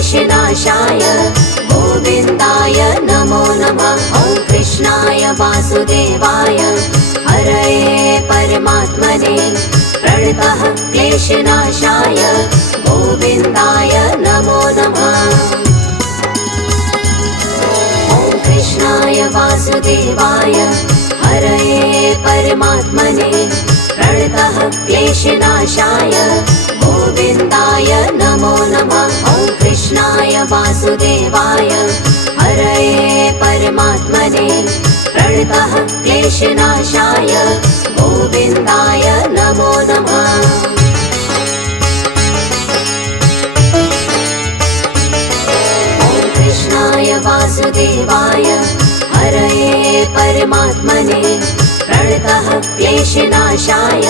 क्लेशनाशाय गोविन्दाय नमो नमः। ॐ कृष्णाय वासुदेवाय हरये परमात्मने प्रणतः क्लेशनाशाय गोविन्दाय नमो नमः। ॐ कृष्णाय वासुदेवाय हरये परमात्मने प्रणतः क्लेशनाशाय गोविन्दाय नमो नमः। ॐ कृष्णाय वासुदेवाय हरये परमात्मने प्रणतः क्लेशनाशाय गोविन्दाय नमो नमः। ॐ कृष्णाय वासुदेवाय हरये परमात्मने प्रणतः क्लेशनाशाय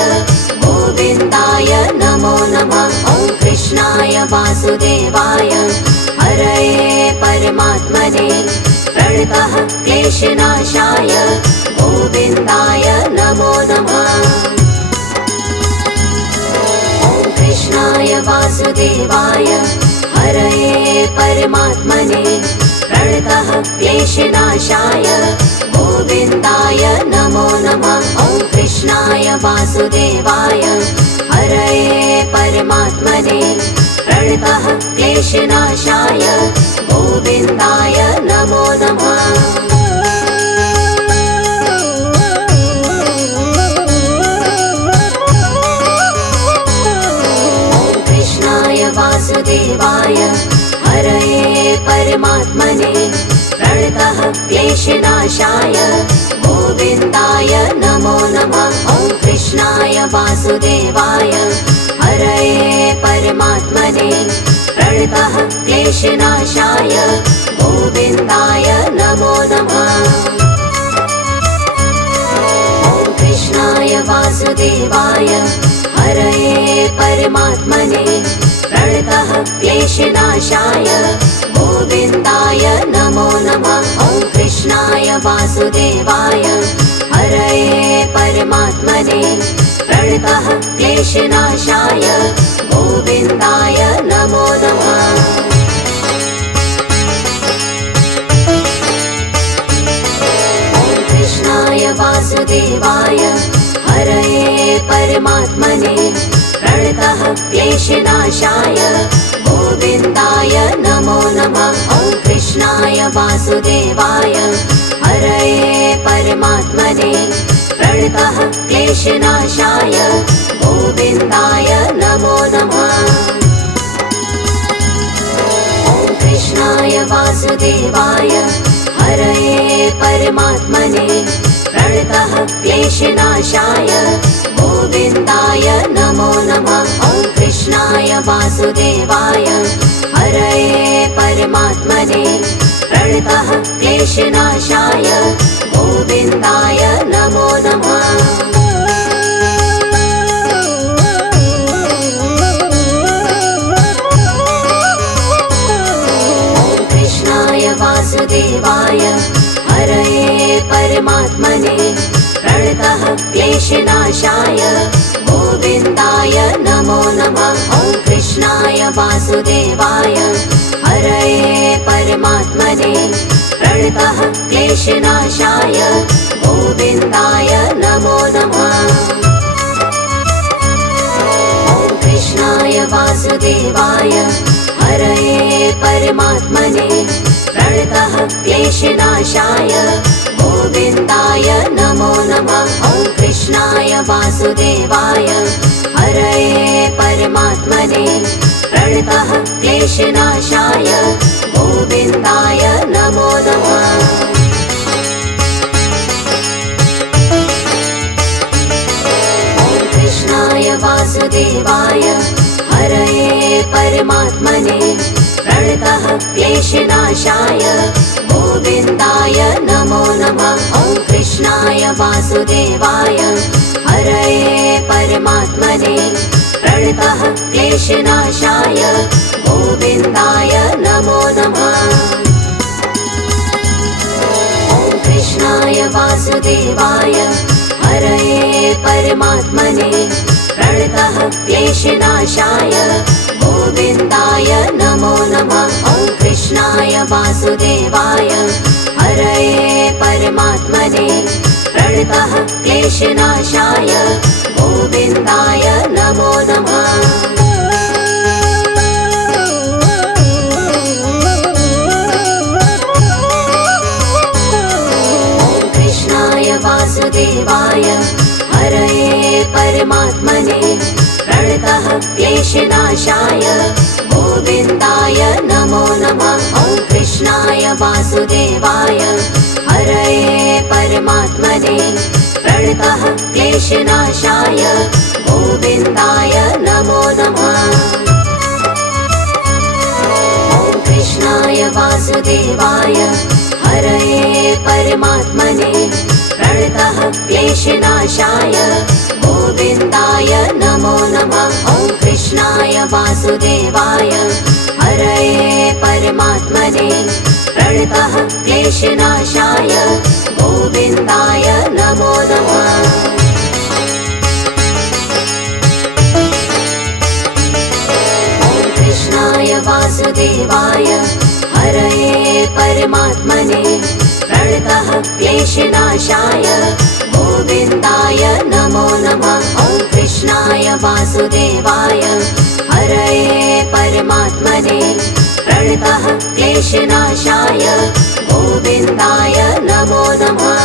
गोविन्दाय नमो नमः। ॐ कृष्णाय वासुदेवाय हरये परमात्मने प्रणतः क्लेशनाशाय गोविन्दाय नमो नमः। ॐ कृष्णाय वासुदेवाय हरये परमात्मने प्रणतः क्लेशनाशाय गोविन्दाय नमो नमः। ॐ कृष्णाय वासुदेवाय हरये परमात्मने प्रणतः क्लेशनाशाय गोविन्दाय नमो नमः। ॐ कृष्णाय वासुदेवाय हरये परमात्मने प्रणतः क्लेशनाशाय गोविन्दाय नमो नमः। ॐ कृष्णाय वासुदेवाय हरये परमात्मने प्रणतः क्लेशनाशाय गोविन्दाय नमो नमः। ॐ कृष्णाय वासुदेवाय हरये परमात्मने प्रणतः क्लेशनाशाय गोविन्दाय नमो नमः। ॐ कृष्णाय वासुदेवाय हरये परमात्मने प्रणतः क्लेशनाशाय गोविन्दाय नमो नमः। ॐ कृष्णाय वासुदेवाय हरये परमात्मने प्रणतः क्लेशनाशाय गोविन्दाय नमो नमः। ॐ कृष्णाय वासुदेवाय हरये परमात्मने प्रणतः क्लेशनाशाय गोविन्दाय नमो नमः। ॐ कृष्णाय वासुदेवाय हरये परमात्मने प्रणतः क्लेशनाशाय गोविन्दाय नमो नमः। ॐ कृष्णाय वासुदेवाय हरये परमात्मने प्रणतः क्लेशनाशाय गोविन्दाय नमो नमः। ॐ कृष्णाय वासुदेवाय हरये परमात्मने प्रणतः क्लेशनाशाय गोविन्दाय नमो नमः। ॐ कृष्णाय वासुदेवाय हरये परमात्मने प्रणतः क्लेशनाशाय गोविन्दाय नमो नमः। ॐ कृष्णाय वासुदेवाय हरये परमात्मने प्रणतः क्लेशनाशाय गोविन्दाय नमो नमः। ॐ कृष्णाय वासुदेवाय हरये परमात्मने प्रणतः क्लेशनाशाय गोविन्दाय नमो नमः। ॐ कृष्णाय वासुदेवाय हरये परमात्मने प्रणतः क्लेशनाशाय गोविन्दाय नमो नमः। ॐ कृष्णाय वासुदेवाय हरये परमात्मने प्रणतः क्लेशनाशाय गोविन्दाय नमो नमः। ॐ कृष्णाय वासुदेवाय हरये परमात्मने प्रणतः क्लेशनाशाय गोविन्दाय नमो नमः। वासुदेवाय हरये परमात्मने प्रणतः क्लेशनाशाय गोविन्दाय नमो नमः। वासुदेवाय हरये परमात्मने प्रणतः क्लेशनाशाय गोविन्दाय नमो नमः। ॐ कृष्णाय वासुदेवाय हरये परमात्मने प्रणतः क्लेशनाशाय गोविन्दाय नमो नमः। ॐ कृष्णाय वासुदेवाय हरये परमात्मने प्रणतः क्लेशनाशाय गोविन्दाय नमो नमः। ॐ कृष्णाय वासुदेवाय हरये परमात्मने प्रणतः क्लेशनाशाय गोविन्दाय नमो नमः। ॐ कृष्णाय वासुदेवाय हरये परमात्मने प्रणतः क्लेशनाशाय गोविन्दाय नमो नमः। ॐ कृष्णाय वासुदेवाय हरये परमात्मने प्रणतः क्लेशनाशाय गोविन्दाय नमो नमः।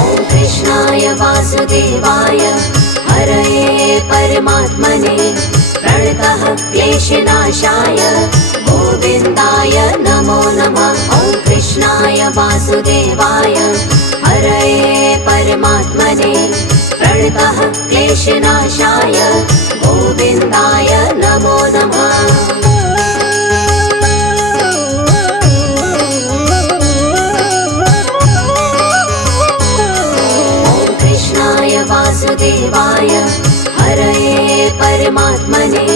ॐ कृष्णाय वासुदेवाय हरये परमात्मने प्रणतः क्लेशनाशाय गोविन्दाय नमो नमः। ॐ कृष्णाय वासुदेवाय हरये परमात्मने प्रणतः क्लेशनाशाय गोविन्दाय नमो नमः। ॐ कृष्णाय वासुदेवाय हरये परमात्मने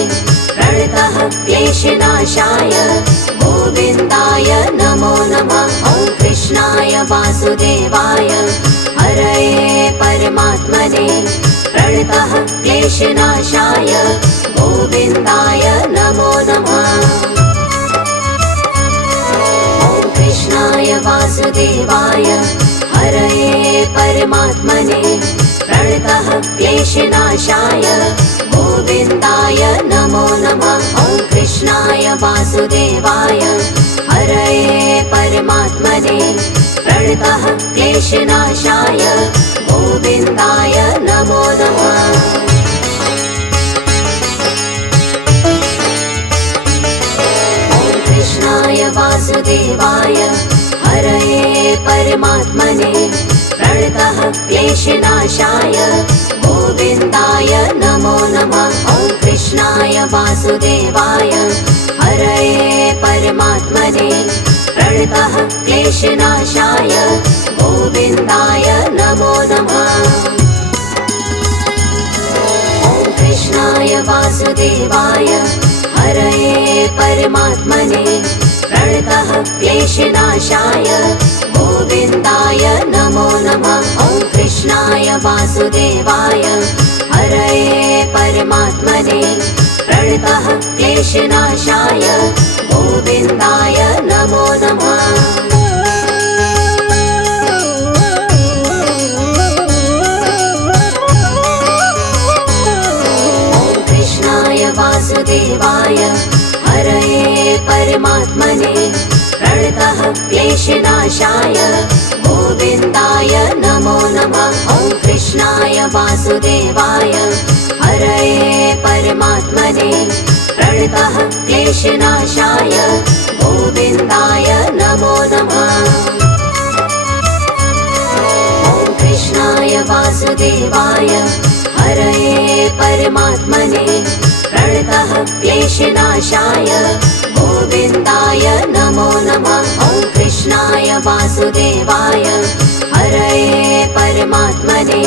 प्रणतः क्लेशनाशाय गोविन्दाय नमो नमः। ॐ कृष्णाय वासुदेवाय हरये परमात्मने प्रणतः क्लेशनाशाय गोविन्दाय नमो नमः। ॐ कृष्णाय वासुदेवाय हरये परमात्मने प्रणतः क्लेशनाशाय गोविन्दाय नमो नमः। ॐ कृष्णाय वासुदेवाय हरये परमात्मने प्रणतः क्लेशनाशाय गोविन्दाय नमो नमः। ॐ कृष्णाय वासुदेवाय हरये परमात्मने प्रणतः क्लेशनाशाय गोविन्दाय नमो नमः। ॐ कृष्णाय वासुदेवाय हरये परमात्मने प्रणतः क्लेशनाशाय गोविन्दाय नमो नमः। ॐ कृष्णाय वासुदेवाय हरये परमात्मने प्रणतः क्लेशनाशाय गोविन्दाय नमो नमः। ॐ कृष्णाय वासुदेवाय हरये परमात्मने प्रणतः क्लेशनाशाय गोविन्दाय नमो नमः। ॐ कृष्णाय वासुदेवाय हरये परमात्मने प्रणतः क्लेशनाशाय गोविन्दाय नमो नमः। ॐ कृष्णाय वासुदेवाय हरये परमात्मने प्रणतः क्लेशनाशाय गोविन्दाय नमो नमः। ॐ कृष्णाय वासुदेवाय हरये परमात्मने प्रणतः क्लेशनाशाय गोविन्दाय नमो नमः। ॐ कृष्णाय वासुदेवाय हरये परमात्मने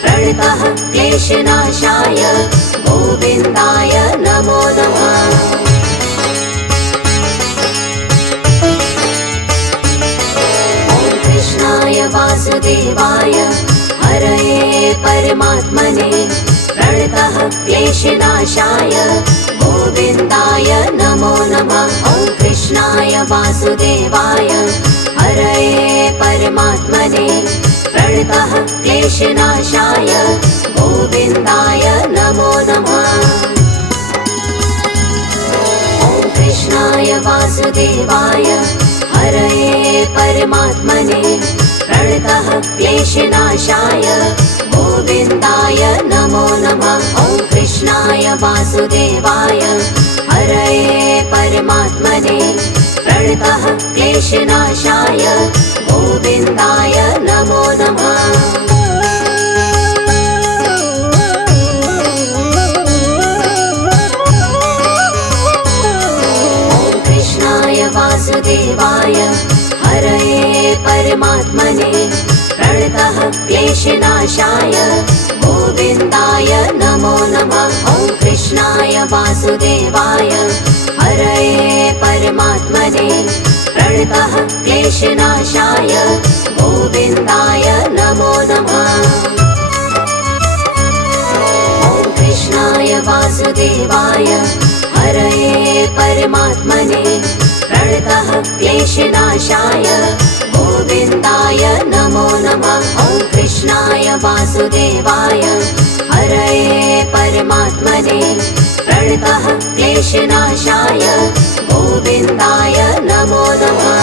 प्रणतः क्लेशनाशाय गोविन्दाय नमो नमः। ॐ कृष्णाय वासुदेवाय हरये परमात्मने प्रणतः क्लेशनाशाय गोविन्दाय नमो नमः। ॐ वासुदेवाय हरये परमात्मने प्रणतः क्लेशनाशाय गोविन्दाय नमो नमः। ॐ कृष्णाय वासुदेवाय हरये परमात्मने प्रणतः क्लेशनाशाय गोविन्दाय नमो नमः। ॐ कृष्णाय वासुदेवाय हरये परमात्मने प्रणतः क्लेशनाशाय गोविन्दाय नमो नमः। ॐ कृष्णाय वासुदेवाय हरये परमात्मने प्रणतः क्लेशनाशाय गोविन्दाय नमो नमः। ॐ कृष्णाय वासुदेवाय हरये परमात्मने प्रणतः क्लेशनाशाय गोविन्दाय नमो नमः। ॐ कृष्णाय वासुदेवाय हरये परमात्मने प्रणतः क्लेशनाशाय गोविन्दाय नमो नमः। ॐ कृष्णाय वासुदेवाय हरये परमात्मने प्रणतः क्लेशनाशाय गोविन्दाय नमो नमः।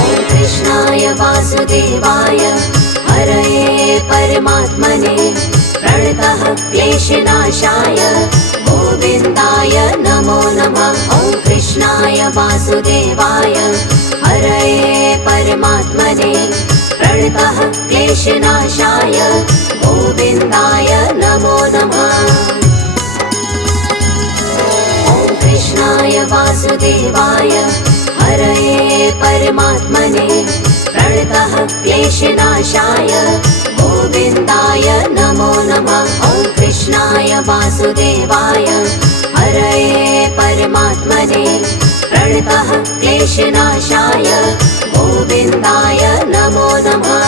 ॐ कृष्णाय वासुदेवाय हरये परमात्मने प्रणतः क्लेशनाशाय गोविन्दाय नमो नमः। ॐ कृष्णाय वासुदेवाय हरये परमात्मने प्रणतः क्लेशनाशाय गोविन्दाय नमो नमः। ॐ कृष्णाय वासुदेवाय हरये परमात्मने प्रणतः क्लेशनाशाय गोविन्दाय नमो नमः। ॐ कृष्णाय वासुदेवाय हरये परमात्मने प्रणतः क्लेशनाशाय गोविन्दाय नमो नमः।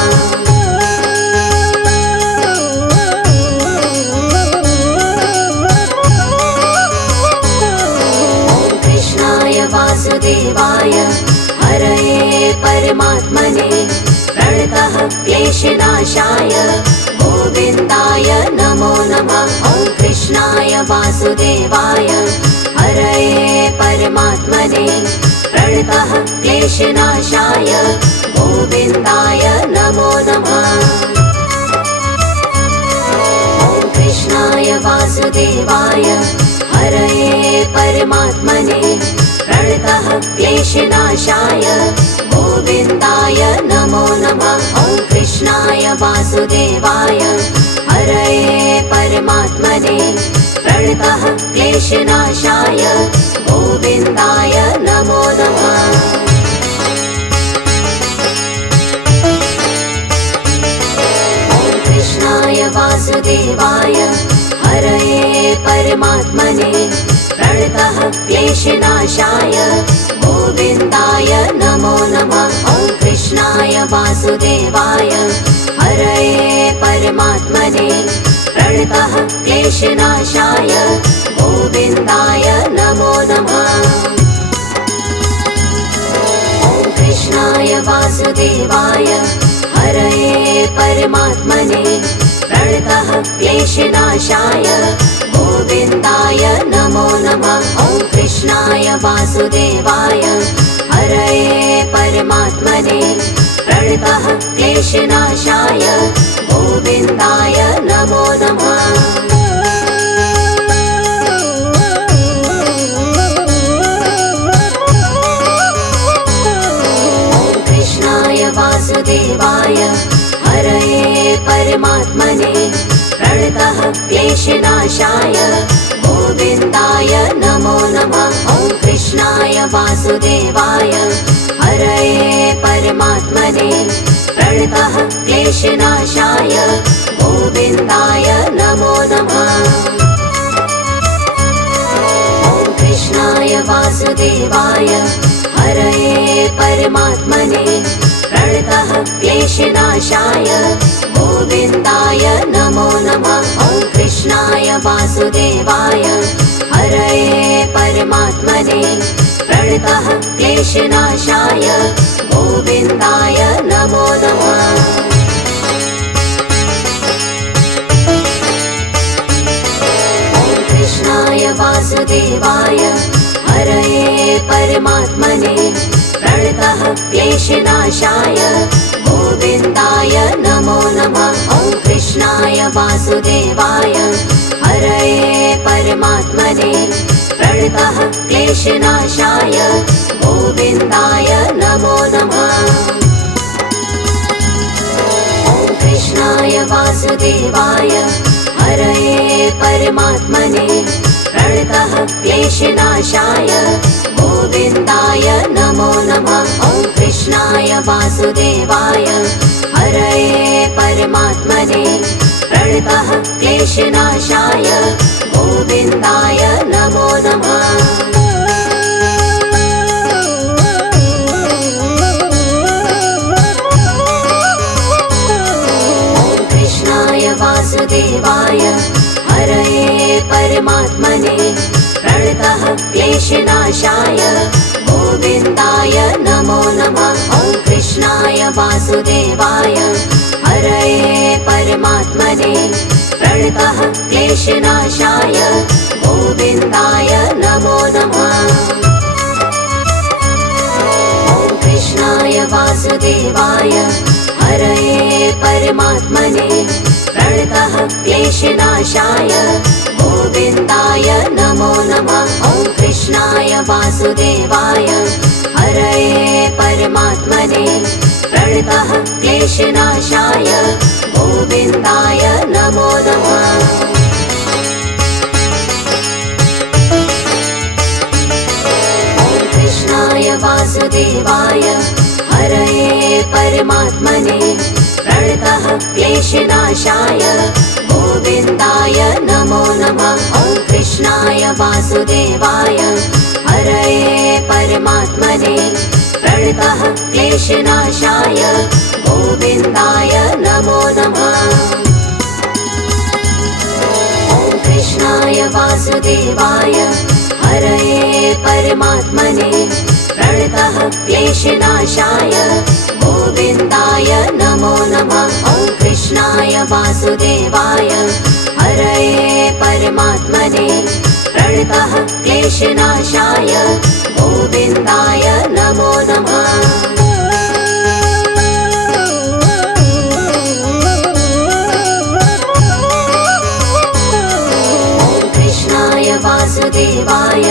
ॐ कृष्णाय वासुदेवाय हरये परमात्मने प्रणतः क्लेशनाशाय गोविन्दाय नमो नमः। ॐ कृष्णाय वासुदेवाय हरये परमात्मने प्रणतः क्लेशनाशाय गोविन्दाय नमो नमः। ॐ कृष्णाय वासुदेवाय हरये परमात्मने प्रणतः क्लेशनाशाय गोविन्दाय नमो नमः। ॐ कृष्णाय वासुदेवाय हरये परमात्मने प्रणतः क्लेशनाशाय गोविन्दाय नमो नमः। ॐ कृष्णाय वासुदेवाय हरये परमात्मने प्रणतः क्लेशनाशाय गोविन्दाय नमो नमः। ॐ कृष्णाय वासुदेवाय हरये परमात्मने प्रणतः क्लेशनाशाय गोविन्दाय नमो नमः। ॐ कृष्णाय वासुदेवाय हरये परमात्मने प्रणतः क्लेशनाशाय गोविन्दाय नमो नमः। ॐ कृष्णाय वासुदेवाय हरये परमात्मने प्रणतः क्लेशनाशाय गोविन्दाय नमो नमः। ॐ कृष्णाय वासुदेवाय हरये परमात्मने प्रणतः क्लेशनाशाय गोविन्दाय नमो नमः। ॐ कृष्णाय वासुदेवाय हरये परमात्मने प्रणतः क्लेशनाशाय गोविन्दाय नमो नमः। ॐ कृष्णाय वासुदेवाय हरये परमात्मने प्रणतः क्लेशनाशाय गोविन्दाय नमो नमः। ॐ कृष्णाय वासुदेवाय हरये परमात्मने प्रणतः क्लेशनाशाय गोविन्दाय नमो नमः। कृष्णाय वासुदेवाय हरये परमात्मने प्रणतः क्लेशनाशाय गोविन्दाय नमो नमः। ॐ कृष्णाय वासुदेवाय हरये परमात्मने प्रणतः क्लेशनाशाय गोविन्दाय नमो नमः। ॐ कृष्णाय वासुदेवाय हरये परमात्मने प्रणतः क्लेशनाशाय गोविन्दाय नमो नमः। ॐ कृष्णाय वासुदेवाय हरये परमात्मने प्रणतः क्लेशनाशाय गोविन्दाय नमो नमः। वासुदेवाय हरये परमात्मने प्रणतः क्लेशनाशाय गोविन्दाय नमो नमः। ॐ कृष्णाय वासुदेवाय हरये परमात्मने प्रणतः क्लेशनाशाय गोविन्दाय नमो नमः। ॐ कृष्णाय वासुदेवाय हरये परमात्मने प्रणतः क्लेशनाशाय गोविन्दाय नमो नमः। ॐ कृष्णाय वासुदेवाय हरये परमात्मने प्रणतः क्लेशनाशाय गोविन्दाय नमो नमः। ॐ कृष्णाय वासुदेवाय हरये परमात्मने प्रणतः क्लेशनाशाय गोविन्दाय नमो नमः। ॐ कृष्णाय वासुदेवाय हरये परमात्मने प्रणतः क्लेशनाशाय गोविन्दाय नमो नमः। ॐ कृष्णाय वासुदेवाय हरये परमात्मने प्रणतः क्लेशनाशाय गोविन्दाय नमो नमः। ॐ कृष्णाय वासुदेवाय हरये परमात्मने प्रणतः क्लेशनाशाय गोविन्दाय नमो नमः। ॐ कृष्णाय वासुदेवाय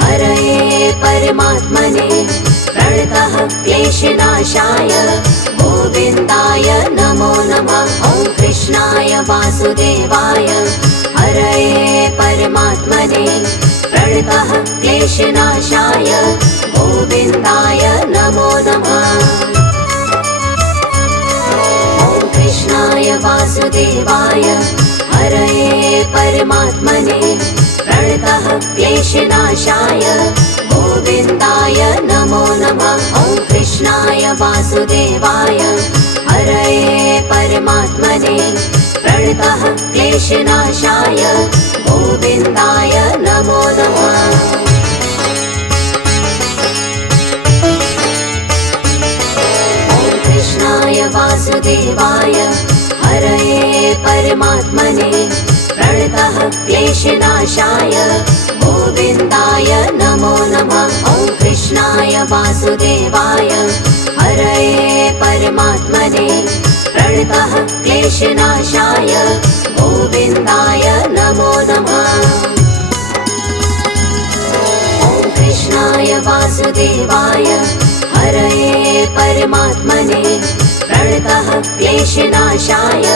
हरये परमात्मने प्रणतः क्लेशनाशाय गोविन्दाय नमो नमः। ॐ कृष्णाय वासुदेवाय हरये परमात्मने प्रणतः क्लेशनाशाय गोविन्दाय नमो नमः। ॐ कृष्णाय वासुदेवाय हरये परमात्मने प्रणतः क्लेशनाशाय गोविन्दाय नमो नमः। ॐ कृष्णाय वासुदेवाय हरये परमात्मने प्रणतः क्लेशनाशाय गोविन्दाय नमो नमः। ॐ कृष्णाय वासुदेवाय हरये परमात्मने प्रणतः क्लेशनाशाय गोविन्दाय नमो नमः। ॐ कृष्णाय वासुदेवाय हरये परमात्मने प्रणतः क्लेशनाशाय गोविन्दाय नमो नमः। ॐ कृष्णाय वासुदेवाय हरये परमात्मने प्रणतः क्लेशनाशाय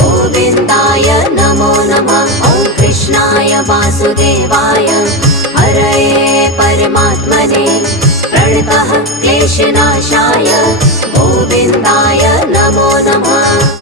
गोविन्दाय नमो नमः। ॐ कृष्णाय वासुदेवाय हरये परमात्मने प्रणतः क्लेशनाशाय गोविन्दाय नमो नमः।